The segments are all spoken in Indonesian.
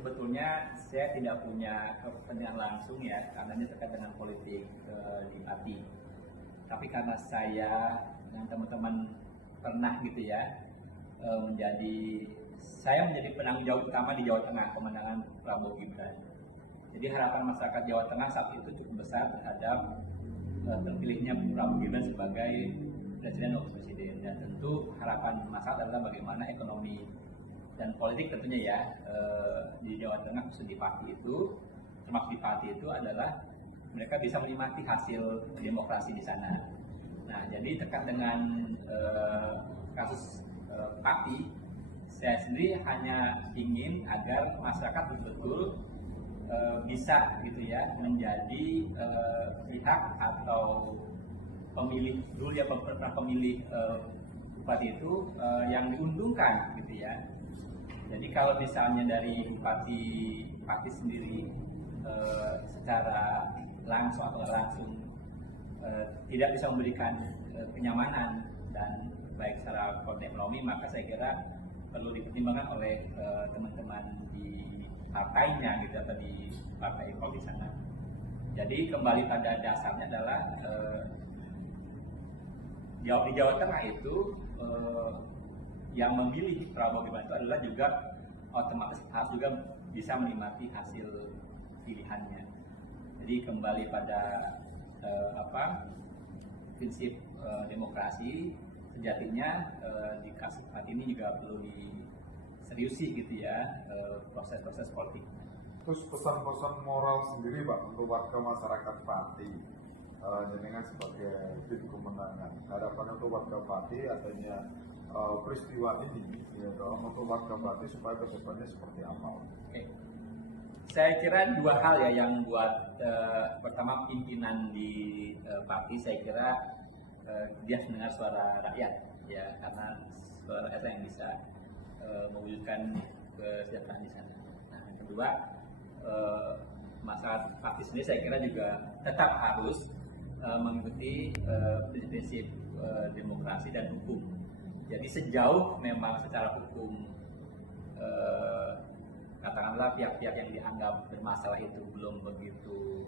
sebetulnya saya tidak punya kepentingan langsung ya, karena ini terkait dengan politik di Pati. Tapi karena saya dan teman-teman pernah gitu ya, saya menjadi penanggung jawab utama di Jawa Tengah kemenangan Prabowo Gibran. Jadi harapan masyarakat Jawa Tengah saat itu cukup besar terhadap terpilihnya Prabowo Gibran sebagai presiden wakil presiden, dan tentu harapan masyarakat adalah bagaimana ekonomi dan politik tentunya ya di Jawa Tengah, khusus di Pati itu, termasuk di Pati itu adalah mereka bisa menikmati hasil demokrasi di sana. Nah, jadi terkait dengan kasus Pati, saya sendiri hanya ingin agar masyarakat betul-betul bisa gitu ya menjadi pihak atau pemilih dulu ya, pemilih bupati itu yang diuntungkan gitu ya. Jadi kalau misalnya dari Bupati Pati sendiri secara langsung atau langsung tidak bisa memberikan kenyamanan dan baik secara ekonomi, maka saya kira perlu dipertimbangkan oleh teman-teman di partainya gitu, atau di partai politik sana. Jadi kembali pada dasarnya adalah di Jawa Tengah itu yang memilih Prabowo Gibran itu adalah juga otomatis harus juga bisa menikmati hasil pilihannya. Jadi kembali pada prinsip demokrasi sejatinya di kasus Pati ini juga perlu diseriusi gitu ya, proses-proses politik. Terus pesan-pesan moral sendiri Pak untuk warga masyarakat Pati, jenengan sebagai tim kemenangan, harapan untuk warga Pati adanya peristiwa ini ya, untuk warga Pati supaya kedepannya seperti apa? Oke. Saya kira dua hal ya yang buat pertama pimpinan di Pati, saya kira dia mendengar suara rakyat ya, karena suara rakyat yang bisa mewujudkan kesejahteraan di sana. Nah, yang kedua, masyarakat Pati sendiri saya kira juga tetap harus mengikuti prinsip demokrasi dan hukum. Jadi sejauh memang secara hukum katakanlah pihak-pihak yang dianggap bermasalah itu belum begitu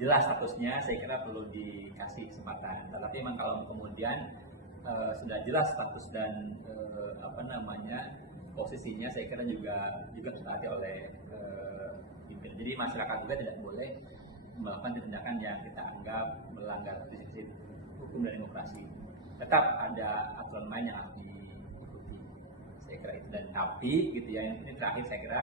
jelas statusnya, saya kira perlu dikasih kesempatan. Tetapi memang kalau kemudian sudah jelas status dan posisinya, saya kira juga terhati oleh pimpinan. Jadi masyarakat juga tidak boleh melakukan tindakan yang kita anggap melanggar prinsip hukum dan demokrasi. Tetap ada aturan main yang harus diikuti, saya kira itu. Dan tapi gitu ya, ini terakhir saya kira